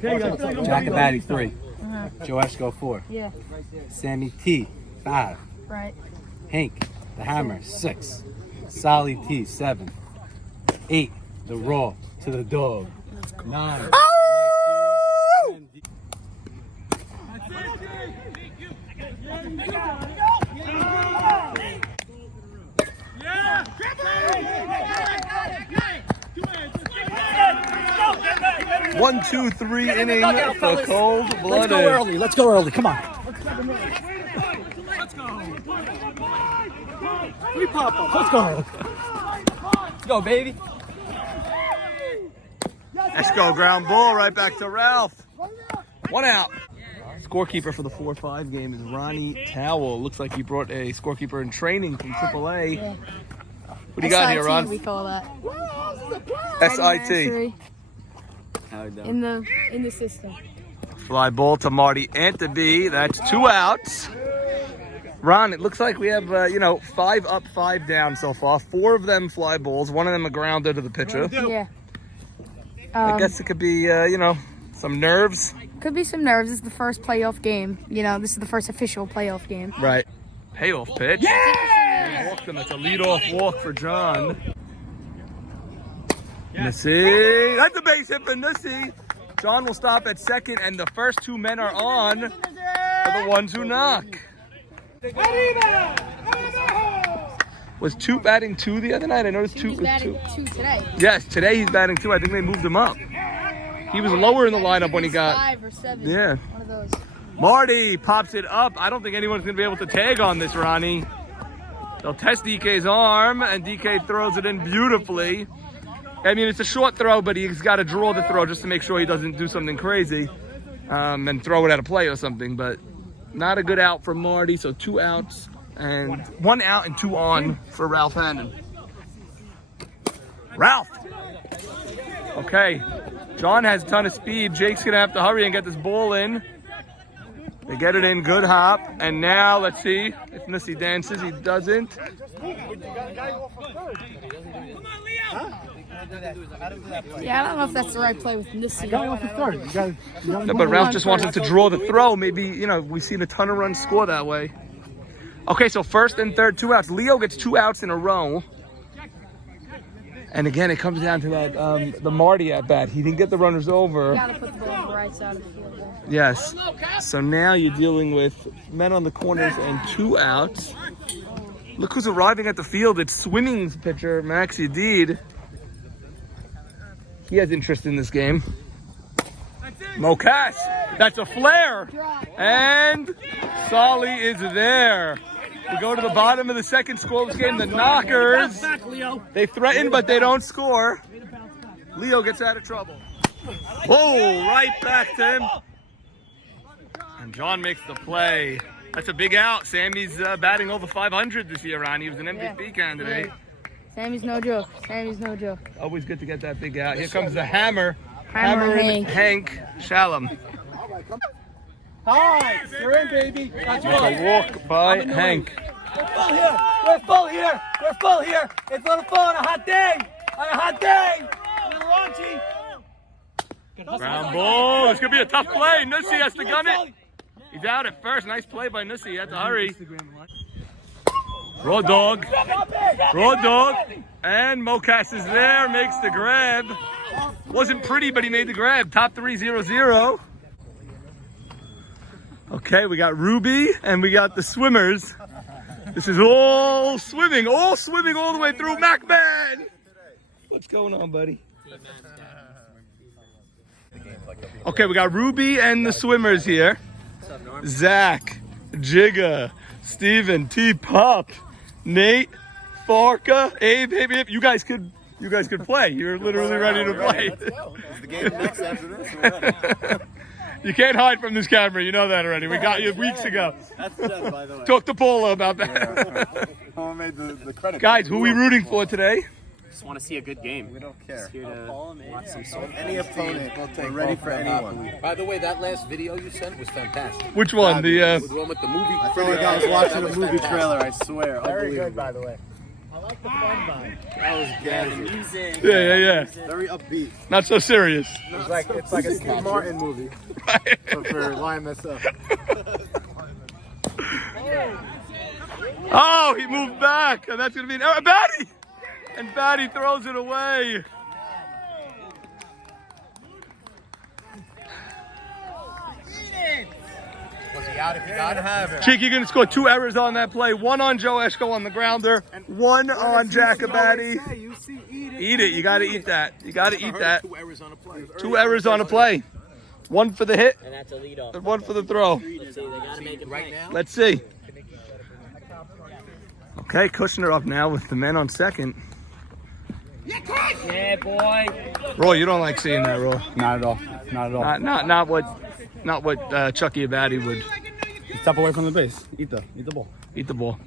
Jack Abadi 3. Joe Esco 4. Yeah. Sammy T 5. Right. Hank the Hammer 6. Solly T 7. 8. The Raw to the Dog 9. Oh! 1, 2, 3 inning for cold-blooded. Let's go early. Let's go early. Come on. We pop up. Let's go. Let's go, baby. Let's go, ground ball right back to Ralph. 1 out. Scorekeeper for the 4-5 game is Ronnie Towell. Looks like he brought a scorekeeper in training from AAA. Yeah. What do you got here, Ron? We call that. SIT. In the system. Fly ball to Marty Anteby. That's 2 outs. Ron, it looks like we have, 5 up, 5 down so far. 4 of them fly balls. 1 of them a grounder to the pitcher. Yeah. I guess it could be, some nerves. Could be some nerves. This is the first playoff game. This is the first official playoff game. Right. Payoff pitch. Yeah! That's a leadoff walk for John. Nissy. That's a base hit for Nissy. John will stop at second, and the first 2 men are on for the ones who knock. Was Toot batting 2 the other night? I noticed Toot was 2. Batting 2 today. Yes, today he's batting 2. I think they moved him up. He was lower in the lineup when he got 5 or 7. Yeah. One of those. Marty pops it up. I don't think anyone's going to be able to tag on this, Ronnie. They'll test DK's arm, and DK throws it in beautifully. I mean, it's a short throw, but he's got to draw the throw just to make sure he doesn't do something crazy and throw it out of play or something. But not a good out for Marty, so 2 outs. And 1 out and 2 on for Ralph Hannon. Ralph! Okay. John has a ton of speed. Jake's going to have to hurry and get this ball in. They get it in, good hop. And now, let's see if Nissy dances. He doesn't. Yeah, I don't know if that's the right play with Nissy. No, but Ralph just wants him to draw the throw. Maybe, we've seen a ton of runs score that way. Okay, so first and third, 2 outs. Leo gets 2 outs in a row. And again, it comes down to that the Marty at bat. He didn't get the runners over. You gotta put the ball on the right side of the field there. Yes. So now you're dealing with men on the corners and 2 outs. Look who's arriving at the field. It's Swimming's pitcher, Max Yedid. He has interest in this game. Mokas. That's a flare. And Solly is there. We go to the bottom of the second scoreless game. The Knockers, they threaten, but they don't score. Leo gets out of trouble. Whoa, right back to him. And John makes the play. That's a big out. Sammy's batting over 500 this year, Ron. He was an MVP candidate. Yeah. Sammy's no joke. Sammy's no joke. Always good to get that big out. Here comes the hammer. Hammer And Hank Shalom. Hi, you're in, baby. That's right. A walk by Hank. We're full here. We're full here. We're full here. It's on the full on a hot day. On a hot day. A little raunchy. Ground ball. It's going to be a tough play. Nussi has to gun it. He's out at first. Nice play by Nussi. He had to hurry. Raw dog. Raw dog. And Mokas is there. Makes the grab. Wasn't pretty, but he made the grab. Top 3-0-0. Okay, we got Ruby and we got the Swimmers. This is all swimming all the way through. MacMan! What's going on, buddy? Okay, we got Ruby and the Swimmers here. Zach, Jigga, Steven, T-Pop, Nate, Farka, Abe, Abe. You guys could play. You're literally ready to play. Is the game next after this? We're ready. You can't hide from this camera. You know that already. We got you weeks ago. That's Jen, by the way. Talk to Paula about that. Who made the credit? Guys, who are we rooting for today? Just want to see a good game. We don't care. Just here to watch some sort. Any opponent, we're ready for anyone. By the way, that last video you sent was fantastic. Which one? The The one with the movie. I felt like I was watching a movie trailer, I swear. Very good, by the way. That was jazzy. Yeah. Very upbeat. Not so serious. It's like a Steve Martin movie. Right. But for YMSF. Oh, he moved back, and that's going to be an error. Batty! And Batty throws it away. Cheeky going to score 2 errors on that play. 1 on Joe Eshko on the grounder. 1 on Jacobati. Eat it. You got to eat that. You got to eat that. 2 errors on a play. 2 errors on a play. 1 for the hit. And that's a lead off. And 1 for the throw. Let's see, they gotta make it right now. Let's see. Okay, Kushner up now with the men on second. Yeah, boy. Roy, you don't like seeing that, Roy. Not at all. Not at all. Not what Chucky Abadi would. Step away from the base. Eat the ball. Eat the ball.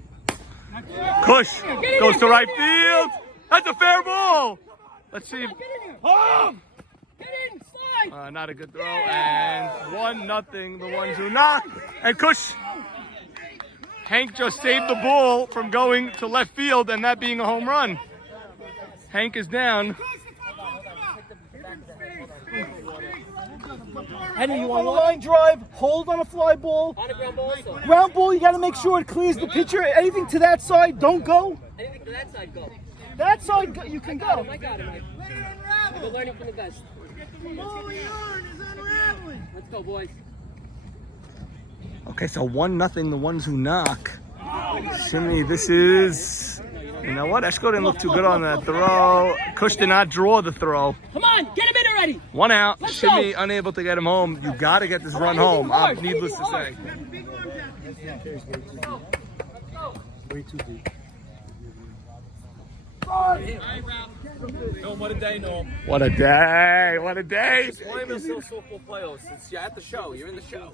Kush goes to right field. That's a fair ball. Let's see. Not a good throw. And 1-0. The ones who knock. And Kush. Hank just saved the ball from going to left field and that being a home run. Hank is down. Henry, you want a line drive, hold on a fly ball. On a ground ball also. Ground ball, you got to make sure it clears the pitcher. Anything to that side, don't go. Anything to that side, go. That side, you can go. I got it, Mike. We're learning from the best. Let's go, boys. Okay, so 1-0, the ones who knock. Shimmy, this is... You know what? Eshko didn't look too good on that throw. Kush did not draw the throw. Come on, get him in already. 1 out. Let's Shimmy go. unable to get him home. You got to get this run home. Needless to say. What a day, Noel. What a day. What a day. Softball playoffs. You're at the show. You're in the show.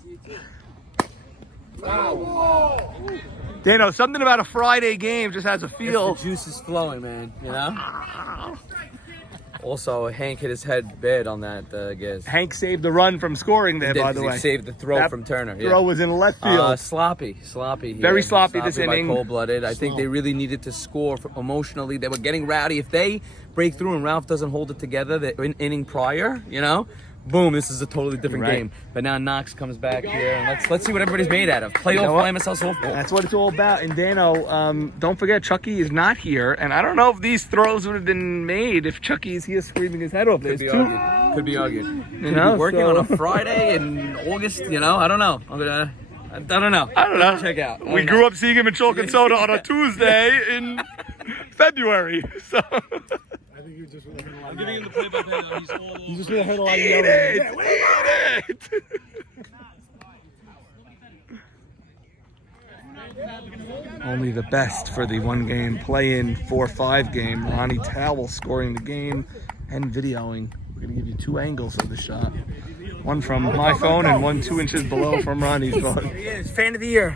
Dano, something about a Friday game just has a feel. The juice is flowing, man, you know? Also, Hank hit his head bad on that, I guess. Hank saved the run from scoring there, by the way. He saved the throw That from Turner. Throw was in left field. Sloppy. Very sloppy this by inning. cold-blooded. I think they really needed to score emotionally. They were getting rowdy. If they break through and Ralph doesn't hold it together the inning prior, you know, boom, this is a totally different Right. game. But now Knox comes back here, and let's see what everybody's made out of. Playoff YMSL softball. That's what it's all about. And Dano, don't forget Chucky is not here, and I don't know if these throws would have been made if Chucky is here screaming his head off. Could be argued. Could be argued. You know, working so- on a Friday in August, you know, I don't know. I don't know. I don't know. Check out. We grew up seeing him in Chalk and Soda on a Tuesday in February. So I'm giving him the play-by-play now. He's all over. You just really heard a lot of we eat it. Only the best for the one-game play-in 4-5 game. Ronnie Towell scoring the game and videoing. We're going to give you 2 angles of the shot. One from my phone and 1 2 inches below from Ronnie's phone. Fan of the year.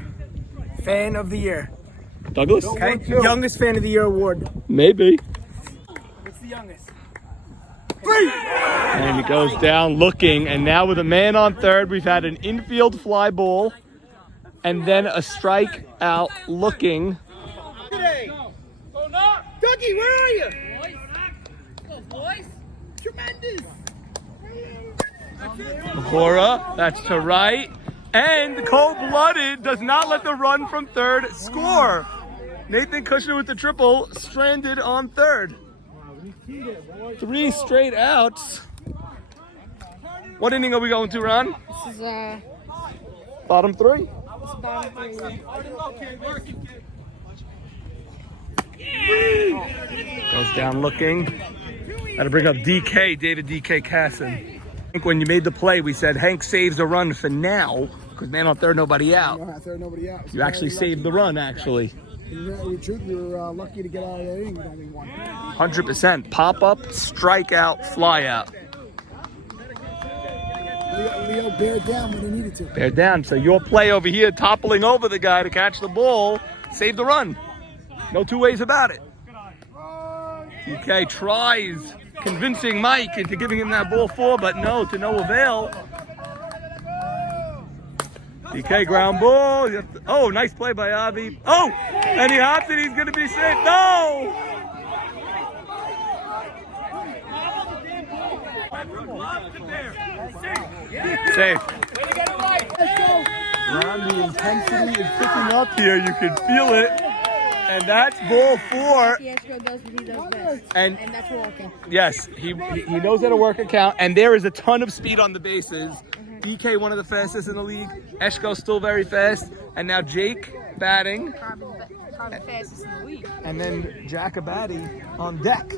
Fan of the year. Douglas? Okay? Youngest fan of the year award. Maybe. What's the youngest? And he goes down looking, and now with a man on third, we've had an infield fly ball, and then a strike out looking. Dougie, where are you? Boys. Tremendous. Mahora, that's to right, and cold-blooded does not let the run from third score. Nathan Kushner with the triple, stranded on third. 3 straight outs. What inning are we going to, Ron? This is Bottom 3. Goes down looking. Got to bring up DK, David DK Casson. I think when you made the play, we said Hank saves the run for now, because man on third, nobody out. Nobody out. You actually saved the run, actually. We were lucky to get out of that inning with only 1. 100%. Pop up, strikeout, fly out. Leo bared down when he needed to. Bear down. So your play over here, toppling over the guy to catch the ball, saved the run. No 2 ways about it. DK tries convincing Mike into giving him that ball 4, but no, to no avail. DK ground ball. Oh, nice play by Avi. Oh, and he hops it. He's going to be safe. No! Safe. Ron, the intensity is picking up here. You can feel it. And that's ball 4. Fiasco does what he does best. And that's walking. yes, he knows how to work a count. And there is a ton of speed on the bases. DK, one of the fastest in the league. Eshko still very fast. And now Jake batting. Probably fastest in the league. And then Jacobati on deck.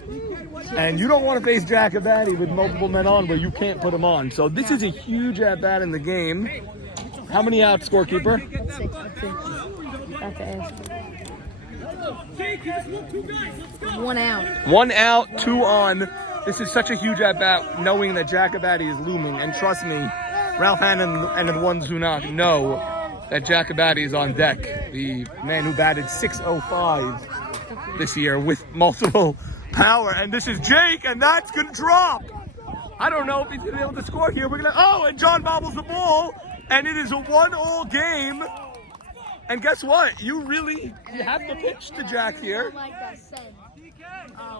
And you don't want to face Jacobati with multiple men on where you can't put him on. So this is a huge at-bat in the game. How many outs, scorekeeper? 6. Got to ask. 1 out. 1 out, 2 on. This is such a huge at-bat knowing that Jacobati is looming. And trust me, Ralph Hannon and the ones who not know that Jacobati is on deck. The man who batted .605 this year with multiple power. And this is Jake, and that's going to drop. I don't know if he's going to be able to score here. We're gonna. Oh, and John bobbles the ball, and it is a 1-all game. And guess what? You have to pitch to Jack here. Like that send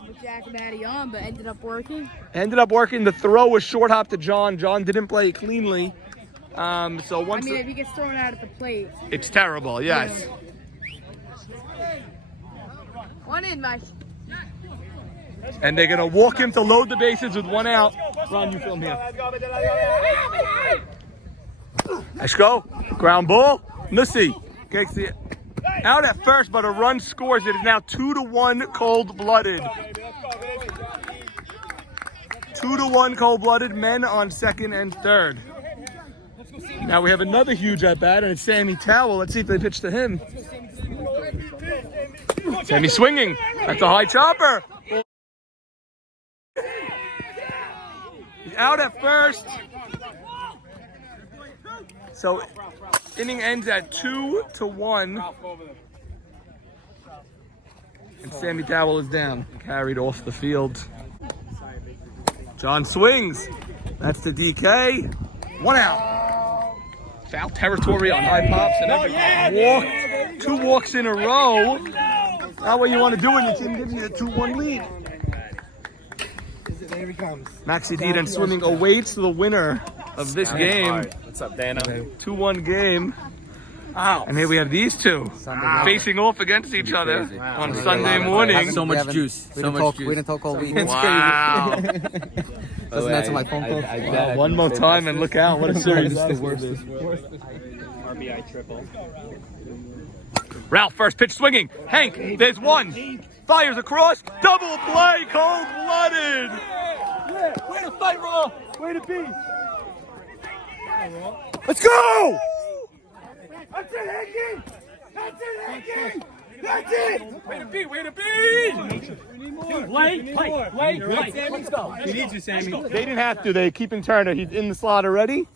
with Jacobati on, but ended up working. Ended up working. The throw was short hop to John. John didn't play it cleanly. So once if he gets thrown out at the plate. it's terrible, yes. Yeah. 1 in, Mike. And they're gonna walk him to load the bases with 1 out. Ron, you film here. Let's go. Ground ball. Nussy takes the out at first, but a run scores. It is now 2-1 cold-blooded. 2-1 cold-blooded. Men on second and third. Now we have another huge at-bat, and it's Sammy Towell. Let's see if they pitch to him. Sammy swinging. That's a high chopper. He's out at first. So inning ends at 2-1. And Sammy Towell is down. Carried off the field. John swings. That's to DK. 1 out. Foul territory on high pops and every walk. 2 walks in a row. Not what you want to do when your team gives you a 2-1 lead. Here he comes. Maxi Dedan swimming awaits the winner of this game. What's up, Dana? 2-1 game. And here we have these two facing off against each other on Sunday morning. So much juice. So much juice. We didn't talk all week. Wow. Doesn't answer my phone call. Wow, one more time and look out. What a series. RBI triple. Ralph first pitch swinging. Hank, there's one. Fires across. Double play, cold-blooded. Way to fight, Raw. Way to be. Let's go! That's it, Hanky. That's it, Hanky. That's it. Way to be, way to be! Wait. Let's go. He needs you, Sammy. They didn't have to. They're keeping Turner. He's in the slot already.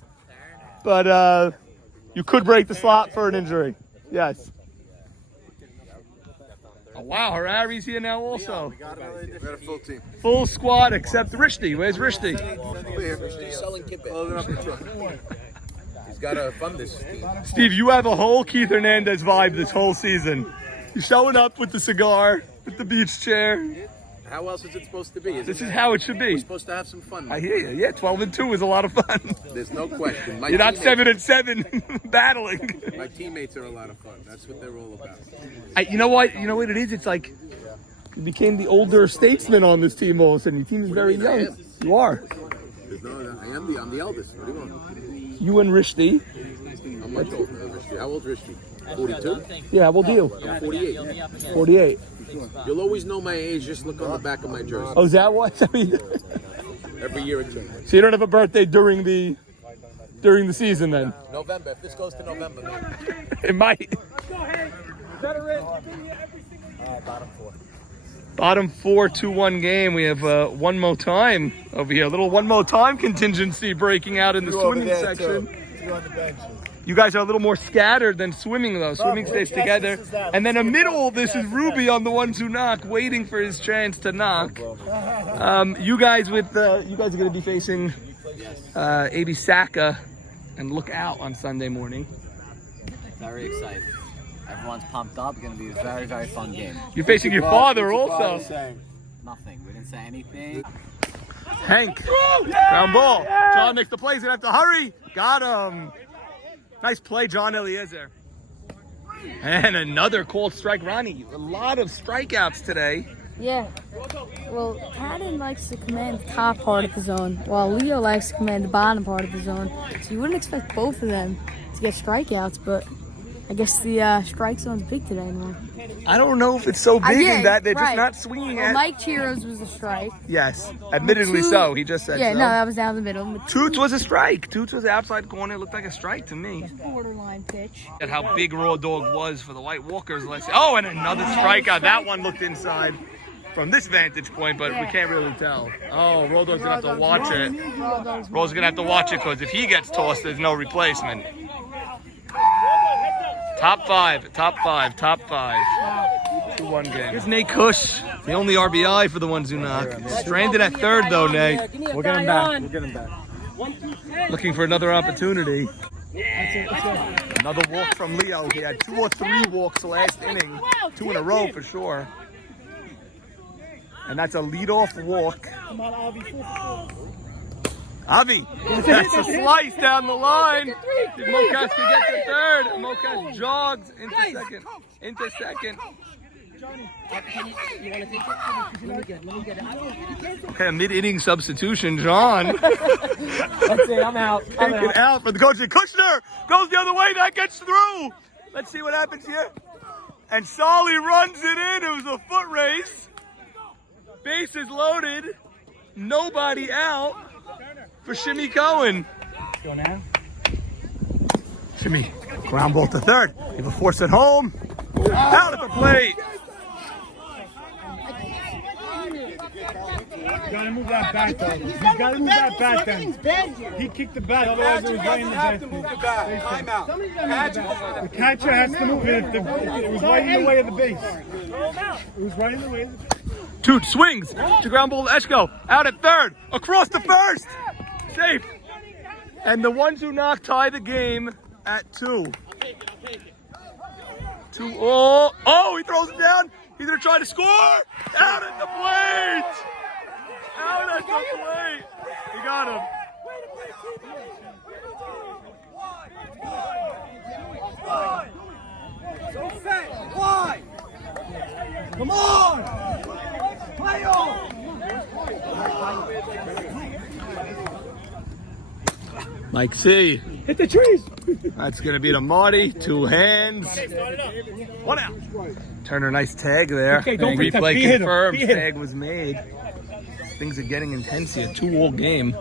But you could break the slot for an injury. Yes. Oh, wow, Harari's here now also. We got a full team. Full squad except Rishti. Where's Rishti? Selling Kibbit. He's got to fund this. Steve, you have a whole Keith Hernandez vibe this whole season. You're showing up with the cigar, with the beach chair. How else is it supposed to be? This is how it should be. We're supposed to have some fun. I hear you. Yeah, 12-2 is a lot of fun. There's no question. You're not 7-7 battling. My teammates are a lot of fun. That's what they're all about. You know what? You know what it is? It's like you became the older statesman on this team all of a sudden. Your team is very young. You are. I'm the eldest. What do you want? You and Rishti. I'm much older than Rishti. How old is Rishti? 42? Yeah, how old are you? I'm 48. 48. You'll always know my age. Just look on the back of my jersey. Oh, is that what? I mean, Every year it changes. so you don't have a birthday during the season then? November. If this goes to November, man. It might. Bottom 4, 2-1 game. We have one more time over here. A little one more time contingency breaking out in the swimming section. You guys are a little more scattered than swimming though. Swimming stays together. And then in the middle, this is Ruby on the ones who knock, waiting for his chance to knock. You guys are going to be facing AB Saka and Look Out on Sunday morning. Very excited. Everyone's pumped up. It's going to be a very, very fun game. You're facing your father also. Nothing. We didn't say anything. Hank, ground ball. John makes the play. He's going to have to hurry. Got him. Nice play, John Eliezer. And another called strike. Ronnie, a lot of strikeouts today. Yeah. Well, Haddon likes to command the top part of the zone, while Leo likes to command the bottom part of the zone. So you wouldn't expect both of them to get strikeouts, but I guess the strike zone's big today anymore. I don't know if it's so big Yeah, in that they're just right. not swinging Well, at. Mike Chiro's was a strike. Yes, admittedly Toot- so. He just said Yeah, so. no, that was down the middle. Toots was a strike. Toots was outside corner. It looked like a strike to me. Borderline pitch. At how big Raw Dog was for the White Walkers. Oh, and another strikeout. That one looked inside from this vantage point, but we can't really tell. Oh, Raw Dog's gonna have to watch it. Raw's gonna have to watch it because if he gets tossed, there's no replacement. Top five. 2-1 game. Here's Nate Kush, the only RBI for the ones who knock. Stranded at third though, Nate. We'll get him back. We'll get him back. Looking for another opportunity. Another walk from Leo. He had 2 or 3 walks last inning. 2 in a row for sure. And that's a leadoff walk. Avi, that's a slice down the line. Mokas can get to third. Mokas jogs into second. Okay, a mid-inning substitution, John. Let's see, I'm out. Taken out for the coach. Kushner goes the other way. That gets through. Let's see what happens here. And Solly runs it in. It was a foot race. Bases loaded. Nobody out for Shimmy Cohen. Go now. Shimmy, ground ball to third. He will force it home. Out at the plate. You gotta move that bat, though. You gotta move that bat, then. He kicked the bat, otherwise it was right in the bat. The catcher has to move it. It was right in the way of the base. It was right in the way of the base. Toot swings to ground ball to Eshko. Out at third. Across the first. Safe. And the ones who knock tie the game at 2. 2. Oh, he throws it down. He's going to try to score. Out at the plate. Out at the plate. He got him. Why? Come on! Play on! Mike C. Hit the trees! That's going to be to Marty. 2 hands. 1 out. Turner, nice tag there. Okay, don't forget to Replay be hit him. confirmed. Be hit him. Tag was made. Things are getting intense here. 2-all game.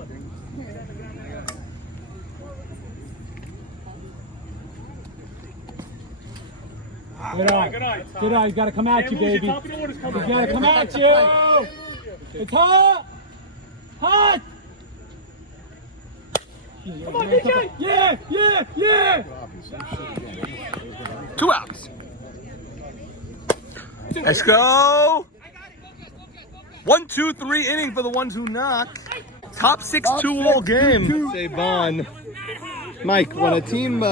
Good eye. Good eye. He's got to come at you, baby. He's got to come at you. It's hot. Hot. Come on, DJ. Yeah. 2 outs. Let's go. 1, 2, 3 inning for the ones who knock. Top 6 2-all game. Say Vaughn. Mike, when a team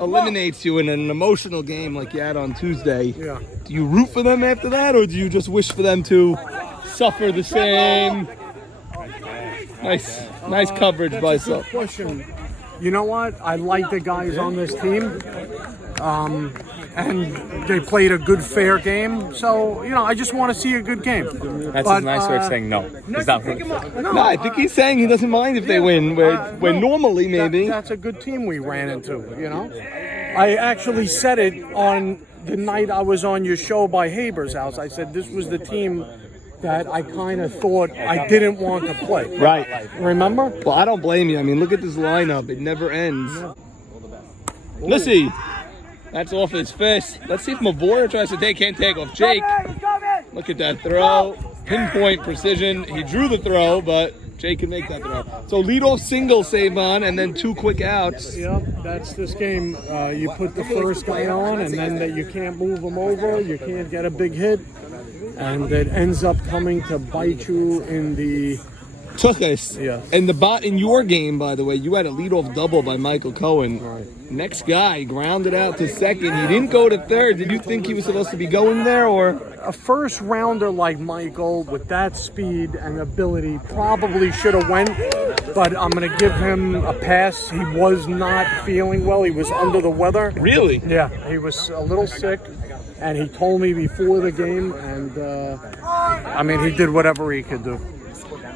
eliminates you in an emotional game like you had on Tuesday, do you root for them after that, or do you just wish for them to suffer the same? Nice coverage by some. Question. You know what? I like the guys on this team. And they played a good, fair game. So, I just want to see a good game. That's a nice way of saying no. He's not no, I think he's saying he doesn't mind if they win, where normally maybe. That's a good team we ran into, I actually said it on the night I was on your show by Haber's house. I said this was the team that I kind of thought I didn't want to play. Right. Remember? Well, I don't blame you. I mean, look at this lineup. It never ends. Let's see. That's off his fist. Let's see if Mavora tries to can't take off Jake. Look at that throw. Pinpoint precision. He drew the throw, but Jake can make that throw. So leadoff single save on, and then 2 quick outs. Yep, that's this game. You put the first guy on, and then that you can't move him over. You can't get a big hit. And it ends up coming to bite you in the took us. Yeah. And in your game, by the way, you had a leadoff double by Michael Cohen. Right. Next guy grounded out to second. He didn't go to third. Did you think he was supposed to be going there, or? A first rounder like Michael with that speed and ability probably should have went, but I'm going to give him a pass. He was not feeling well. He was under the weather. Really? Yeah, he was a little sick, and he told me before the game, and I mean, he did whatever he could do.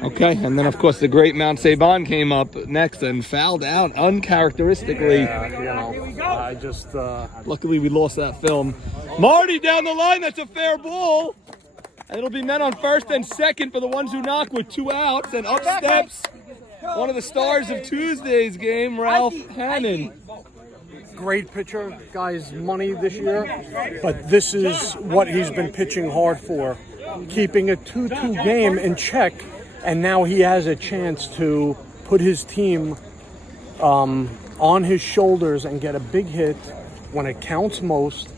Okay, and then of course the great Mount Saban came up next and fouled out uncharacteristically. I just Luckily we lost that film. Marty down the line, that's a fair ball. And it'll be men on first and second for the ones who knock with 2 outs. And up steps one of the stars of Tuesday's game, Ralph Hannon. great pitcher, guy's money this year, but this is what he's been pitching hard for, keeping a 2-2 game in check. And now he has a chance to put his team on his shoulders and get a big hit when it counts most,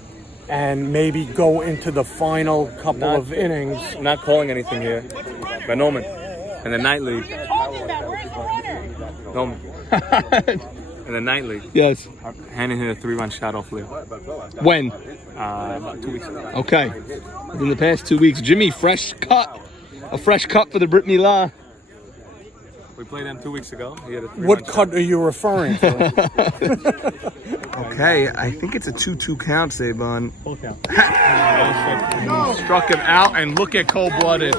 and maybe go into the final couple of innings. Not calling anything here, but Norman in the night league. Norman in the night league. Yes. Hannon hit a 3-run shot off Leo. When? About 2 weeks ago. Okay. In the past 2 weeks, Jimmy, fresh cut. A fresh cut for the Brit Milah. We played him 2 weeks ago. He had a What cut are you referring to? Okay, I think it's a 2-2 count, Saban. Full count. Struck him out, and look at cold-blooded.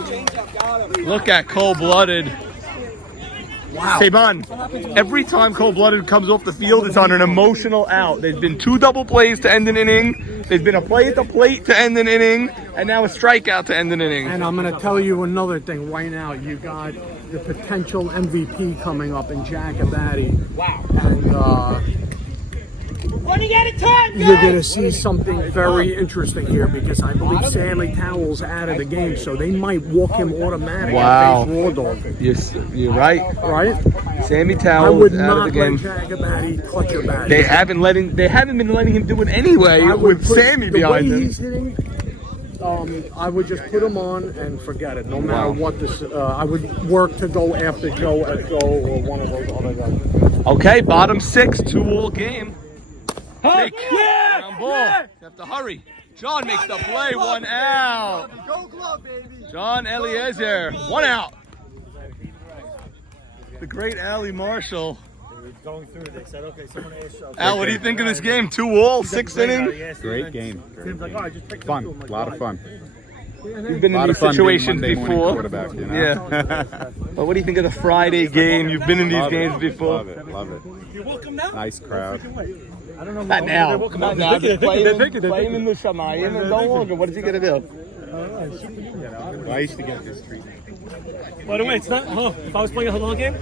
Look at cold-blooded. Wow. Saban, every time cold-blooded comes off the field, it's on an emotional out. There's been 2 double plays to end an inning. There's been a play at the plate to end an inning, and now a strikeout to end an inning. And I'm going to tell you another thing right now. You got the potential MVP coming up in Jack Abadi. Wow. And you're going to see something very interesting here, because I believe Stanley Towell's out of the game, so they might walk him automatic. Wow. And face Raw Dog. You're right. Right? Sammy I Towell would is out of not the game. let Jack Abadi touch a bat. They haven't been letting him do it anyway with Sammy behind the way him. he's hitting, I would just put him on and forget it. No matter what this, I would work to go after Joe or one of those other guys. Okay, bottom 6, 2-all game. Ground ball. You have to hurry. John makes the play, 1 out. Go glove, baby. John Eliezer, 1 out. The great Allie Marshall. Going through, they said, okay, someone asked. Al, what do you think of this game? 2-all, 6th inning? Great game. Seems like, oh, I just picked Fun. A lot of fun. You've been in these situations before. Quarterback, you know? Yeah. But what do you think of the Friday game? You've been in these games before. Love it. Love it. You're welcome now. Nice crowd. I don't know. Not now. Not now. Just play him in the Shamayim and go longer. What is he going to do? I used to get this treatment. By the way, it's not. Oh, if I was playing a Halal game,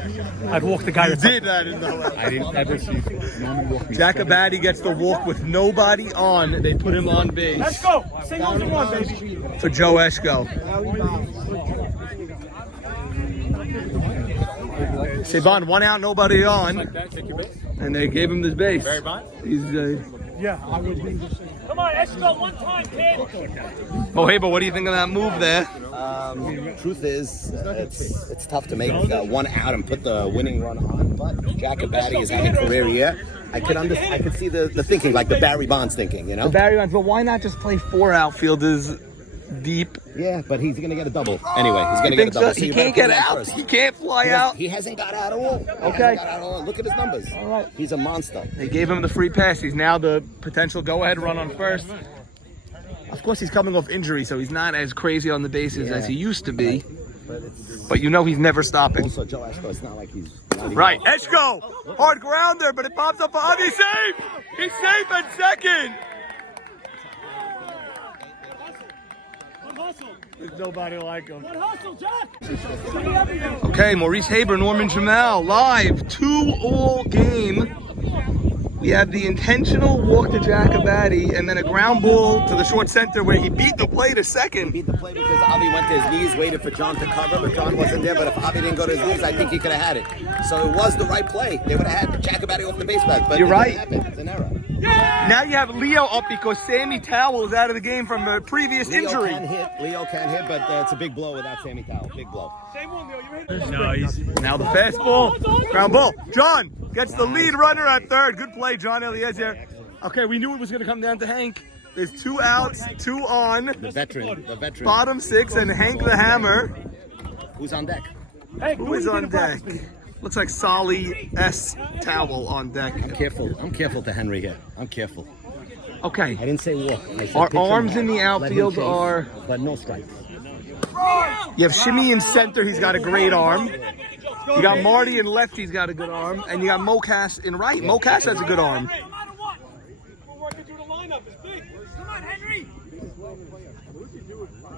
I'd walk the guy. You did that in the I didn't ever see Norman walk me. Jack Abadi gets the walk with nobody on. They put him on base. Let's go. Singles and one, baby. For Joe Eschko. Saban, 1 out, nobody on. And they gave him this base. He's Yeah, I would do the same. Come on, let's go one time, kid. Oh, hey, but what do you think of that move there? Truth is, it's tough to make 1 out and put the winning run on. But Jack Abadi is having a career year. I could see the thinking, like the Barry Bonds thinking, you know. The Barry Bonds, but why not just play 4 outfielders deep? Yeah, but he's gonna get a double anyway. He's gonna get a double. So he can't get out. He can't fly out. He hasn't got out at all. Okay. Look at his numbers. All right. He's a monster. They gave him the free pass. He's now the potential go-ahead run on first. Of course, he's coming off injury, so he's not as crazy on the bases as he used to be. But you know he's never stopping. Also, Joe Eschko, it's not like he's... Right, Eschko! Hard grounder, but it pops up for Avi. He's safe! He's safe at second! There's nobody like him. Okay, Maurice Haber, Norman Jamal, live 2-all game. We have the intentional walk to Jacobati and then a ground ball to the short center where he beat the play to second. Beat the play because Avi went to his knees, waited for John to cover, but John wasn't there. But if Avi didn't go to his knees, I think he could have had it. So it was the right play. They would have had Jacobati off the base path, but You're right. It's an error. Now you have Leo up because Sammy Towell is out of the game from a previous injury. Leo can hit, but it's a big blow without Sammy Towell. Big blow. Nice. Now the fastball. Ground ball. John gets the lead runner at third. Good play, John Eliezer. Okay, we knew it was going to come down to Hank. There's 2 outs, 2 on. The veteran. Bottom 6 and Hank the Hammer. Who's on deck? Who is on deck? Looks like Solly S. Towel on deck. I'm careful to Henry here. I'm careful. Okay. I didn't say walk. I said Our pitch him arms hard. in the outfield Let him chase, are... but no strikes. You have Shimmy in center. He's got a great arm. You got Marty in left. He's got a good arm. And you got Mocass in right. Mocass has a good arm.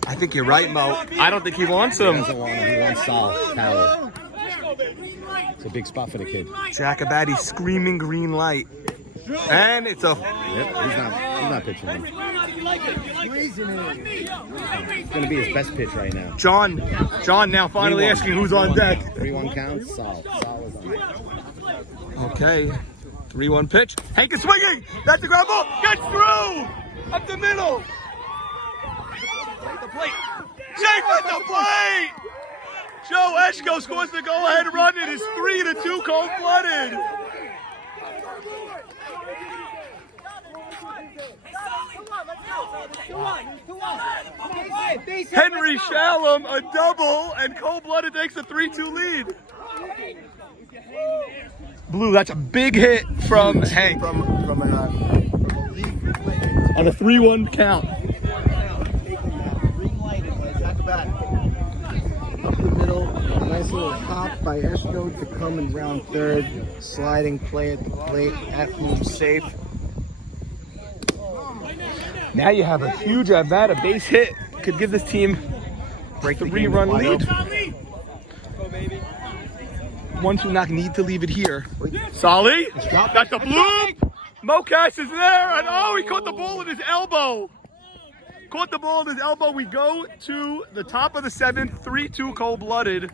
I think you're right, Mo. I don't think he wants him. He doesn't want him. He wants Sal Towell. It's a big spot for the kid. Jacobati screaming green light. And it's a... Yep, he's not pitching him. It's going to be his best pitch right now. John now finally asking who's on deck. 3-1 count, Sal. Sal is on deck. Okay. 3-1 pitch. Hank is swinging. That's the ground ball. Gets through. Up the middle. Safe at the plate. Joe Eschko scores the go-ahead run. It is 3-2 cold-blooded. Henry Shalom, a double, and cold-blooded takes a 3-2 lead. Blue, that's a big hit from Hank. On a 3-1 count. Up the middle, nice little hop by Eschko to come in round third. Sliding play at the plate, at home safe. Now you have a huge at-bat, a base hit. Could give this team a 3-run lead. 1-2 knock, need to leave it here. Solly, that's a bloop. Mocass is there, and oh, he caught the ball with his elbow. Caught the ball with his elbow. We go to the top of the 7th, 3-2 cold-blooded.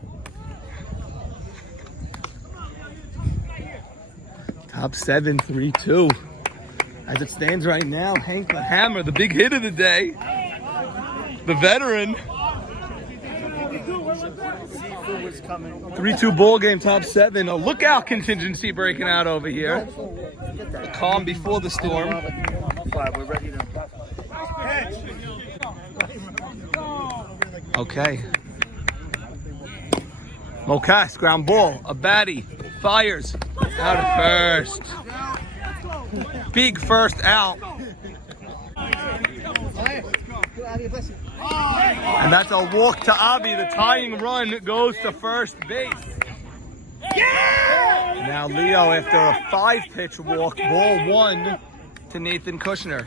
Top 7, 3-2. As it stands right now, Hank the Hammer, the big hit of the day. The veteran. 3-2 ball game, top 7. A lookout contingency breaking out over here. The calm before the storm. Okay. Mocass, ground ball. Abadi fires out at first. Big first out. And that's a walk to Avi. The tying run goes to first base. Now Leo, after a 5-pitch walk, ball 1 to Nathan Kushner.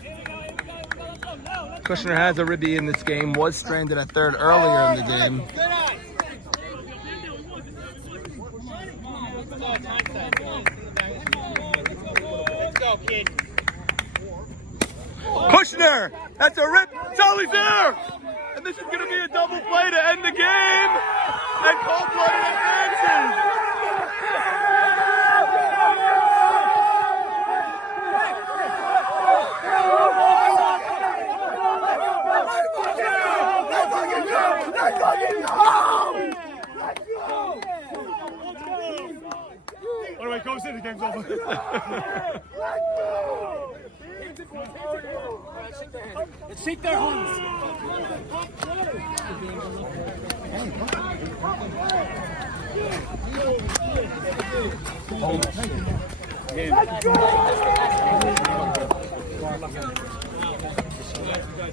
Kushner has a ribby in this game, was stranded at third earlier in the game. Kushner, that's a rip. Charlie's there, and this is going to be a double play to end the game. And cold-blooded advances. Anyway, go sit, the game's over. Let's shake their hands.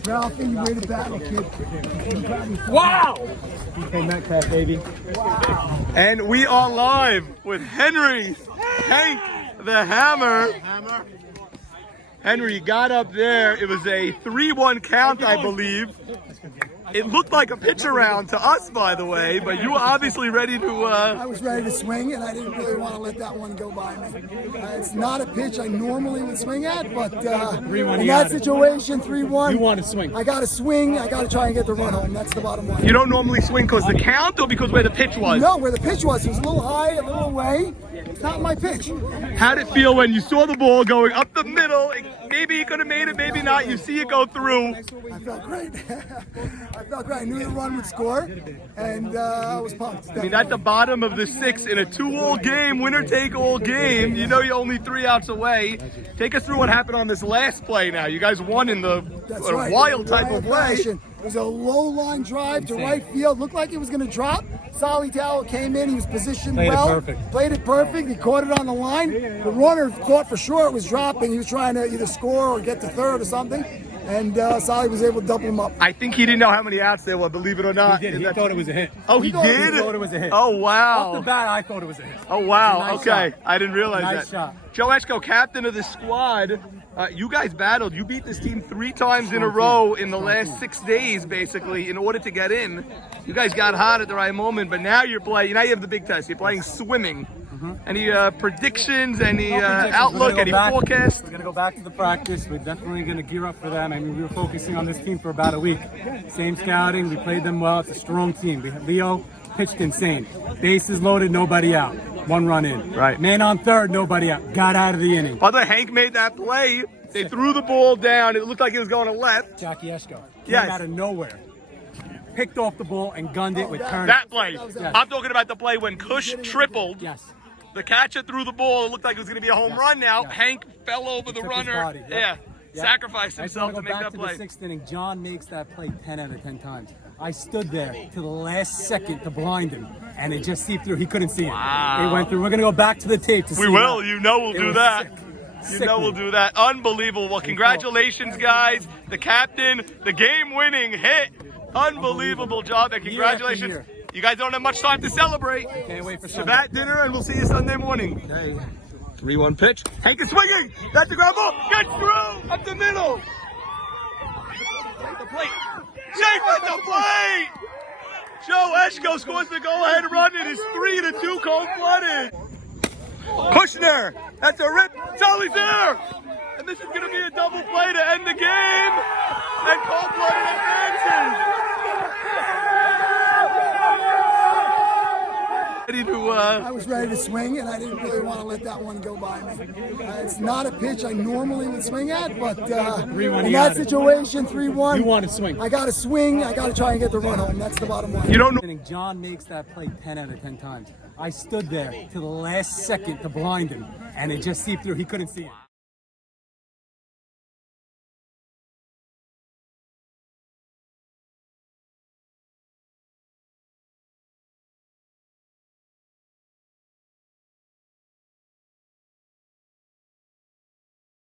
Ralphie, you ready to battle, kid? Wow! Hey, Metcalf, baby. And we are live with Henry, Hank the Hammer. Henry got up there. It was a 3-1 count, I believe. It looked like a pitch around to us, by the way, but you were obviously ready to. I was ready to swing, and I didn't really want to let that one go by me. It's not a pitch I normally would swing at, but in that situation, 3-1. You want to swing. I got to swing. I got to try and get the run home. That's the bottom line. You don't normally swing because the count or because where the pitch was? No, where the pitch was. It was a little high, a little away. It's not my pitch. How did it feel when you saw the ball going up the middle? Maybe he could have made it, maybe not. You see it go through. I felt great. I felt great. I knew the run would score, and I was pumped. I mean, at the bottom of the 6th in a 2-all game, winner-take-all game, you know you're only 3 outs away. Take us through what happened on this last play now. You guys won in the wild type of way. It was a low line drive to right field. Looked like it was going to drop. Solly Towel came in. He was positioned well. Played it perfect. He caught it on the line. The runner thought for sure it was dropping. He was trying to either score or get to third or something. And Solly was able to double him up. I think he didn't know how many outs there were, believe it or not. He did. He thought it was a hit. Oh, he did? He thought it was a hit. Oh, wow. Off the bat, I thought it was a hit. Oh, wow. Nice Okay. shot. I didn't realize Nice that. shot. Joe Eschko, captain of the squad. You guys battled. You beat this team 3 times in a row in the last 6 days, basically, in order to get in. You guys got hot at the right moment, but now you're playing. Now you have the big test. You're playing swimming. Any predictions? Any outlook? Any forecast? We're going to go back to the practice. We're definitely going to gear up for them. I mean, we were focusing on this team for about a week. Same scouting. We played them well. It's a strong team. Leo pitched insane. Bases loaded, nobody out. 1 run in. Right. Man on third, nobody out. Got out of the inning. By the way, Hank made that play. They threw the ball down. It looked like it was going to left. Jackie Eschko came Yes. out of nowhere. Picked off the ball and gunned it with Turner. That play. I'm talking about the play when Kush tripled. Yes. The catcher threw the ball. It looked like it was going to be a home run now. Hank fell over the took his runner. body. Yeah. Yep. Sacrificed I just himself want to to make go that back play. to the 6th inning. John makes that play 10 out of 10 times. I stood there to the last second to blind him, and it just seeped through. He couldn't see it. Wow. It went through. We're going to go back to the tape to see We will. that. You know we'll It do was that. sick. You know we'll do that. Unbelievable. Well, congratulations, guys. The captain, the game-winning hit. Unbelievable job, and congratulations. year. You guys don't have much time to celebrate. Can't wait for So Sunday. that dinner, and we'll see you Sunday morning. Okay. 3-1 pitch. Hank is swinging. That's the ground ball. Gets through. Up the middle. Take the plate. Safe at the plate. Joe Eschko scores the go-ahead run. It is 3-2 cold-blooded. Kushner. That's a rip. Solly's there. And this is going to be a double play to end the game. And cold-blooded advances. I was ready to swing, and I didn't really want to let that one go by me. It's not a pitch I normally would swing at, but in that situation, 3-1. You want to swing. I got to swing. I got to try and get the run home. That's the bottom line. You don't know. John makes that play 10 out of 10 times. I stood there to the last second to blind him, and it just seeped through. He couldn't see it.